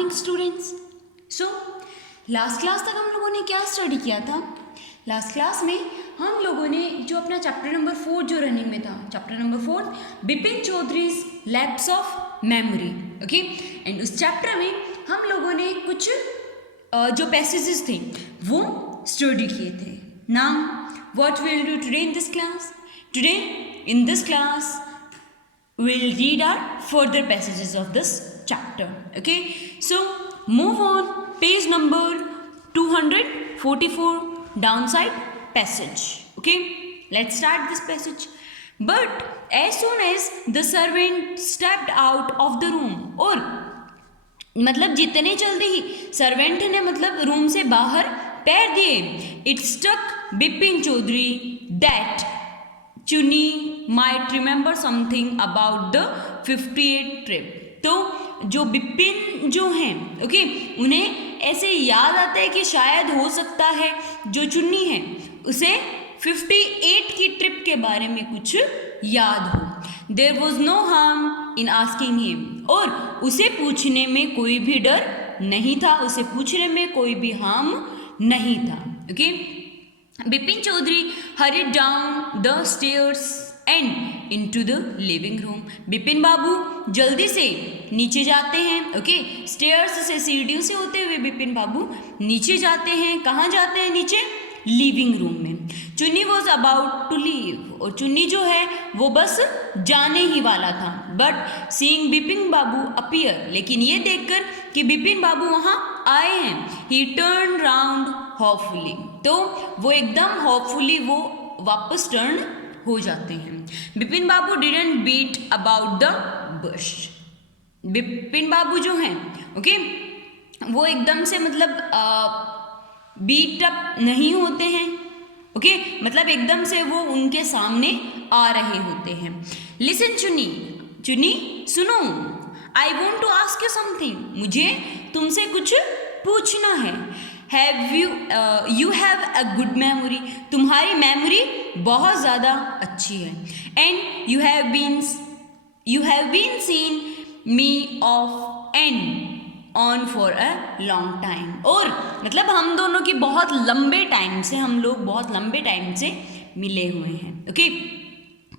Morning students. So last class तक हम लोगों ने क्या स्टडी किया था? लास्ट क्लास में हम लोगों ने जो अपना चैप्टर नंबर 4 जो रनिंग में था, chapter number 4 Bipin Chaudhary's lapse of memory, okay. And उस चैप्टर में हम लोगों ने कुछ जो पैसेजेस थे वो स्टडी किए थे। Now what will do today in this class? Today in this class we'll read our further passages of this chapter, okay. So move on, page number 244, downside passage, okay. Let's start this passage. But as soon as the servant stepped out of the room, और मतलब जितने जल्दी ही servant ने मतलब room से बाहर पैर दिए, it struck Bipin Chaudhary that Chunni might remember something about the 58 trip. तो जो बिपिन जो हैं, ओके, उन्हें ऐसे याद आता है कि शायद हो सकता है जो चुन्नी है उसे 58 की ट्रिप के बारे में कुछ याद हो। There was no harm in asking him, और उसे पूछने में कोई भी डर नहीं था, उसे पूछने में कोई भी हार्म नहीं था, okay. Bipin Chaudhary hurried down the stairs and into the living room. Bipin Babu जल्दी से नीचे जाते हैं, ओके। स्टेयर्स से सीढ़ियों से होते हुए बिपिन बाबू नीचे जाते हैं। कहाँ जाते हैं? नीचे, लिविंग रूम में। चुन्नी वॉज अबाउट टू लीव, और चुन्नी जो है वो बस जाने ही वाला था। But seeing Bipin Babu appear, लेकिन ये देखकर कि बिपिन बाबू वहाँ आए हैं, ही टर्न राउंड होपफुली, तो वो एकदम होपफुली वो वापस टर्न हो जाते हैं। Bipin Babu didn't beat about the bush. Bipin Babu जो हैं, ओके, वो एकदम से मतलब बीट अप नहीं होते हैं, ओके, मतलब एकदम से वो उनके सामने आ रहे होते हैं। लिसन चुनी, चुनी सुनो, I want to ask you something, मुझे तुमसे कुछ पूछना है। Have you have a good memory, तुम्हारी मेमोरी बहुत ज़्यादा अच्छी है। And you have been seen me off and on for a long time, और मतलब हम दोनों की बहुत लंबे टाइम से, हम लोग बहुत लंबे टाइम से मिले हुए हैं, ओके।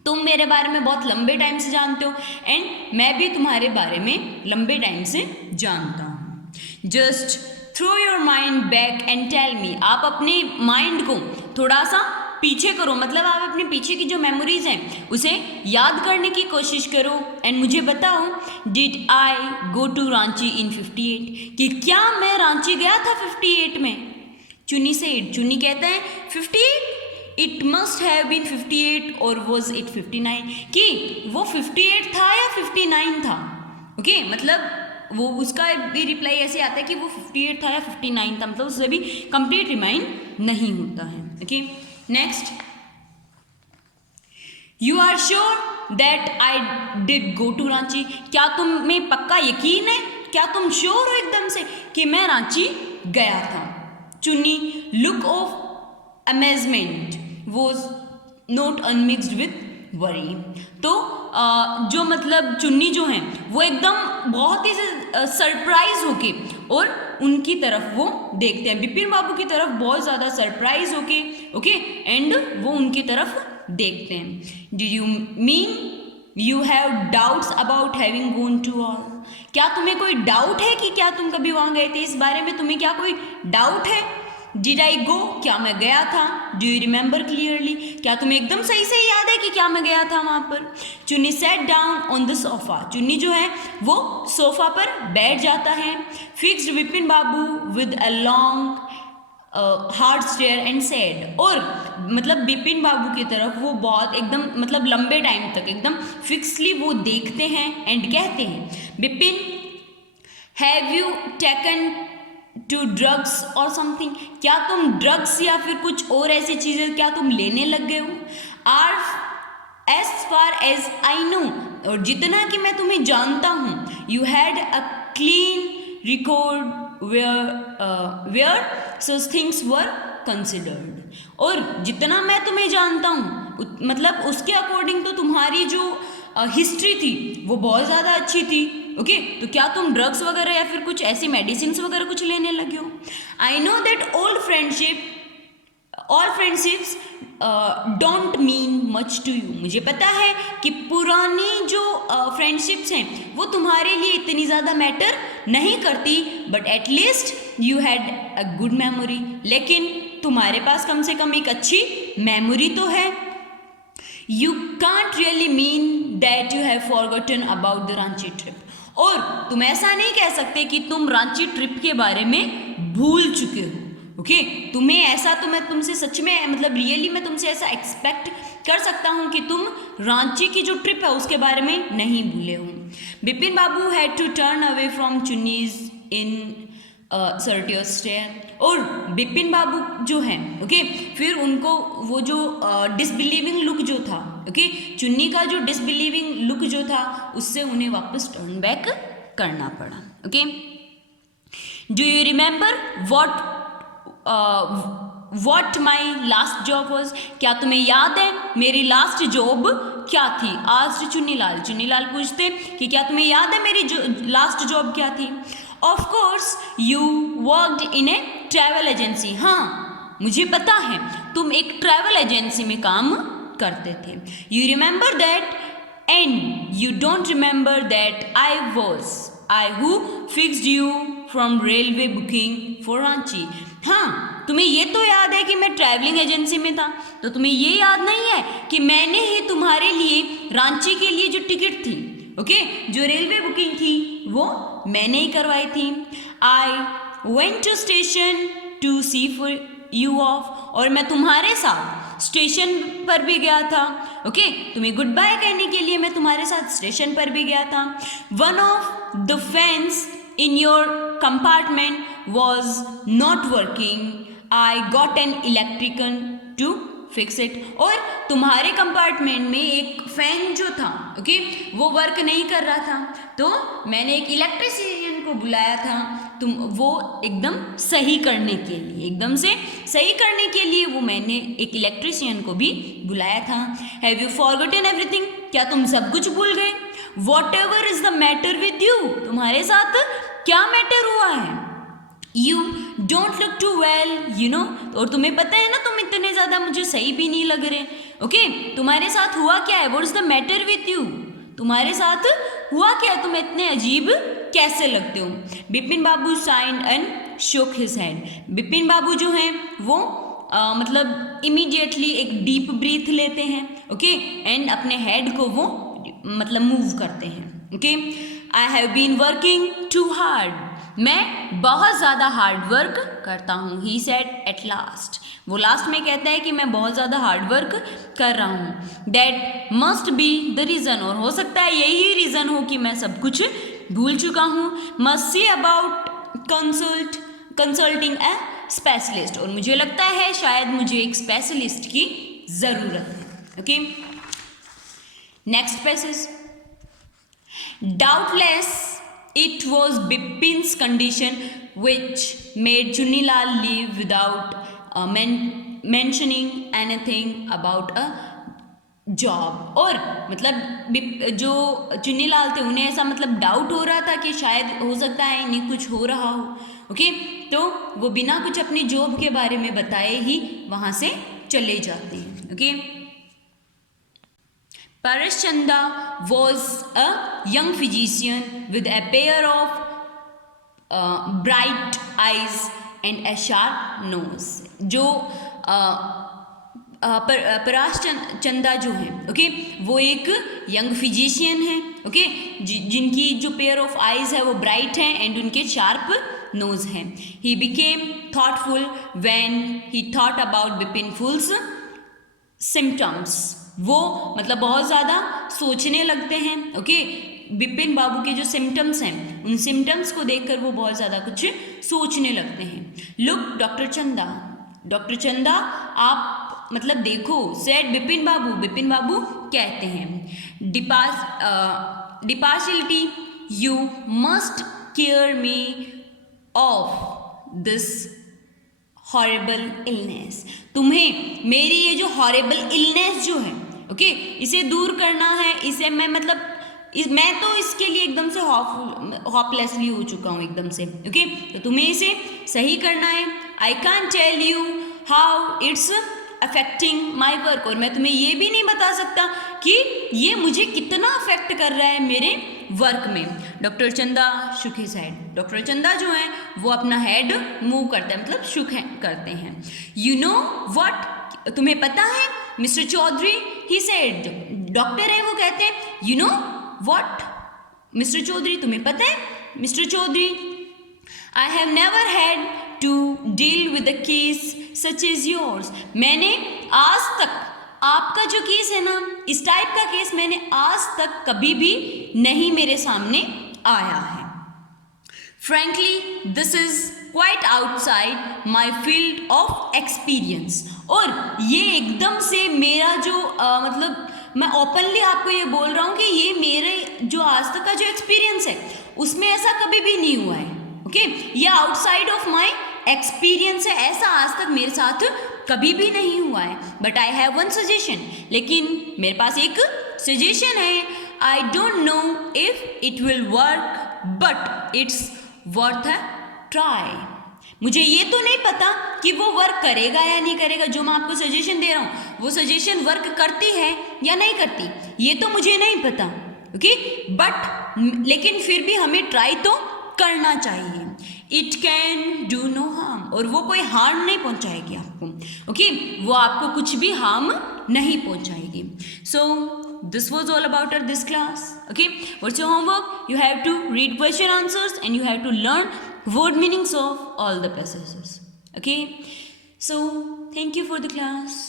तुम मेरे बारे में बहुत लंबे टाइम से जानते हो एंड मैं भी तुम्हारे बारे में लंबे टाइम से जानता हूँ। Just throw your mind back and tell me, आप अपने माइंड को थोड़ा सा पीछे करो, मतलब आप अपने पीछे की जो मेमोरीज हैं उसे याद करने की कोशिश करो एंड मुझे बताओ, did I go to Ranchi in 58, कि क्या मैं रांची गया था 58 में? चुनी से, चुनी कहता है 58, इट मस्ट हैव बीन 58 और वॉज इट 59, कि वो 58 था या 59 था, ओके। मतलब वो उसका भी रिप्लाई ऐसे आता है कि वो 58 था या 59 था, मतलब उससे भी कंप्लीट रिमाइंड नहीं होता है, okay. Next, you are sure that I did go to Ranchi, क्या तुम्हें पक्का यकीन है, क्या तुम श्योर हो एकदम से कि मैं रांची गया था? चुन्नी, look of amazement was not unmixed with worry, तो जो मतलब चुन्नी जो हैं वो एकदम बहुत ही सरप्राइज होके और उनकी तरफ वो देखते हैं, बिपिन बाबू की तरफ बहुत ज़्यादा सरप्राइज होके, ओके, एंड वो उनकी तरफ देखते हैं। Did you mean you have doubts about having gone to all, क्या तुम्हें कोई डाउट है कि क्या तुम कभी वहाँ गए थे? इस बारे में तुम्हें क्या कोई डाउट है? डिड आई गो, क्या मैं गया था? डू यू रिमेंबर क्लियरली, क्या तुम्हें एकदम सही से याद है कि क्या मैं गया था वहाँ पर? Chunni sat down on the sofa, Chunni जो है वो सोफा पर बैठ जाता है। Fixed Vipin Babu with a long hard stare and said, और मतलब बिपिन बाबू की तरफ वो बहुत एकदम मतलब लंबे टाइम तक एकदम फिक्सली वो देखते हैं एंड कहते हैं, Bipin have you taken to drugs or something, क्या तुम ड्रग्स या फिर कुछ और ऐसी चीज़ें क्या तुम लेने लग गए हो? आर as far as I know, और जितना कि मैं तुम्हें जानता हूँ, you had a clean record where such things were considered, और जितना मैं तुम्हें जानता हूँ मतलब उसके अकॉर्डिंग तो तुम्हारी जो हिस्ट्री थी वो बहुत ज़्यादा अच्छी थी, ओके तो क्या तुम ड्रग्स वगैरह या फिर कुछ ऐसी मेडिसिन वगैरह कुछ लेने लगे हो? I know that all friendships don't mean much to you. मुझे पता है कि पुरानी जो फ्रेंडशिप्स हैं वो तुम्हारे लिए इतनी ज़्यादा मैटर नहीं करती, but at least you had a good memory. लेकिन तुम्हारे पास कम से कम एक अच्छी मेमोरी तो है। You can't really mean that you have forgotten about the Ranchi trip. और तुम ऐसा नहीं कह सकते कि तुम रांची ट्रिप के बारे में भूल चुके हो। ओके तुम्हें ऐसा तो मैं तुमसे सच में मतलब रियली मैं तुमसे ऐसा एक्सपेक्ट कर सकता हूँ कि तुम रांची की जो ट्रिप है उसके बारे में नहीं भूले हो। Bipin Babu had to turn away from Chunni's in सर्टियस स्टेयर। और बिपिन बाबू जो हैं ओके फिर उनको वो जो डिसबिलीविंग लुक जो था ओके चुन्नी का जो डिसबिलीविंग लुक जो था उससे उन्हें वापस टर्न बैक करना पड़ा। Okay do you remember what my last job was? क्या तुम्हें याद है मेरी लास्ट जॉब क्या थी? आज चुन्नीलाल पूछते कि क्या तुम्हें याद है मेरी लास्ट जॉब क्या थी? Of course you worked in A travel agency. हाँ मुझे पता है तुम एक ट्रैवल एजेंसी में काम करते थे। You remember that and you don't remember that I who fixed you from railway booking for Ranchi. हाँ तुम्हें ये तो याद है कि मैं ट्रैवलिंग एजेंसी में था, तो तुम्हें ये याद नहीं है कि मैंने ही तुम्हारे लिए रांची के लिए जो टिकट थी ओके जो रेलवे बुकिंग थी वो मैंने ही करवाई थी। I went to station to see for you off. और मैं तुम्हारे साथ स्टेशन पर भी गया था ओके तुम्हें गुड बाय कहने के लिए मैं तुम्हारे साथ स्टेशन पर भी गया था। One of the fans in your compartment was not working. I got an electrician to fix it. और तुम्हारे कंपार्टमेंट में एक फैन जो था ओके वो वर्क नहीं कर रहा था, तो मैंने एक इलेक्ट्रिशियन को बुलाया था तुम वो एकदम सही करने के लिए, एकदम से सही करने के लिए वो मैंने एक इलेक्ट्रिशियन को भी बुलाया था। Have you forgotten everything? क्या तुम सब कुछ भूल गए? Whatever is the matter with you? तुम्हारे साथ क्या मैटर हुआ है? You don't look too well you know. और तुम्हें पता है ना तुम इतने ज़्यादा मुझे सही भी नहीं लग रहे ओके तुम्हारे साथ हुआ क्या है? What is the matter with you? तुम्हारे साथ हुआ क्या है? तुम इतने अजीब कैसे लगते हो? बिपिन बाबू साइंड एंड शोक हिज हेड। बिपिन बाबू जो हैं वो मतलब इमीडिएटली एक डीप ब्रीथ लेते हैं ओके एंड अपने हेड को वो मतलब मूव करते हैं okay. I have been working too hard. मैं बहुत ज़्यादा हार्ड वर्क करता हूँ। He said at last. वो लास्ट में कहता है कि मैं बहुत ज़्यादा हार्ड वर्क कर रहा हूँ। That must be the reason. और हो सकता है यही रीज़न हो कि मैं सब कुछ भूल चुका हूँ। Must see about consulting A specialist. और मुझे लगता है शायद मुझे एक स्पेशलिस्ट की ज़रूरत है okay. Next passage. Doubtless it was Bipin's condition which made Chunilal leave without mentioning anything about a job। और मतलब जो चुन्नीलाल थे उन्हें ऐसा मतलब डाउट हो रहा था कि शायद हो सकता है इन्हें कुछ हो रहा हो ओके तो वो बिना कुछ अपनी जॉब के बारे में बताए ही वहाँ से चले जाते हैं okay. Paresh Chanda was a young physician with a pair of bright eyes and a sharp nose। जो परेश चंदा जो है ओके वो एक यंग फिजिशियन है ओके जिनकी जो पेयर ऑफ आइज है वो ब्राइट हैं एंड उनके शार्प नोज हैं। He became thoughtful when he thought about Bipin फुल्स सिम्टम्स। वो मतलब बहुत ज़्यादा सोचने लगते हैं ओके बिपिन बाबू के जो सिम्टम्स हैं उन सिम्टम्स को देखकर वो बहुत ज़्यादा कुछ सोचने लगते हैं। लुक डॉक्टर चंदा आप मतलब देखो सेड बिपिन बाबू कहते हैं डिपार्शियलिटी you must care me of this horrible illness. तुम्हें मेरी ये जो हॉरेबल इलनेस जो है ओके इसे दूर करना है, इसे मैं मतलब मैं तो इसके लिए एकदम से हॉपलेसली हो चुका हूँ एकदम से। ओके, तो तुम्हें इसे सही करना है। I can tell you how it's affecting my work, और मैं तुम्हें ये भी नहीं बता सकता कि ये मुझे कितना अफेक्ट कर रहा है मेरे वर्क में। डॉक्टर चंदा शुक हिज हेड, डॉक्टर चंदा जो है वो अपना हेड मूव करता है, मतलब शुक करते हैं। यू नो व्हाट, तुम्हें पता है, mister Chaudhary he said, doctor है वो कहते हैं, you know what mister Chaudhary, तुम्हें पता है mister Chaudhary, I have never had to deal with the case such is yours, मैंने आज तक आपका जो केस है ना, इस टाइप का केस मैंने आज तक कभी भी नहीं मेरे सामने आया है। Frankly this is quite outside my field of experience, और ये एकदम से मेरा जो मतलब मैं ओपनली आपको ये बोल रहा हूँ कि ये मेरे जो आज तक का जो एक्सपीरियंस है उसमें ऐसा कभी भी नहीं हुआ है। ओके, ये आउटसाइड ऑफ माई एक्सपीरियंस है, ऐसा आज तक मेरे साथ कभी भी नहीं हुआ है। But I have one suggestion, लेकिन मेरे पास एक सजेशन है। I don't know if it will work but it's worth a try, मुझे ये तो नहीं पता कि वो वर्क करेगा या नहीं करेगा, जो मैं आपको सजेशन दे रहा हूँ वो सजेशन वर्क करती है या नहीं करती, ये तो मुझे नहीं पता। ओके, बट लेकिन फिर भी हमें ट्राई तो करना चाहिए। It can do no harm, और वो कोई हार्म नहीं पहुंचाएगी आपको। ओके, वो आपको कुछ भी हार्म नहीं पहुंचाएगी। सो this was all about our this class. Okay, what's your homework? You have to read question answers and you have to learn word meanings of all the passages. Okay, so thank you for the class.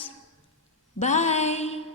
Bye.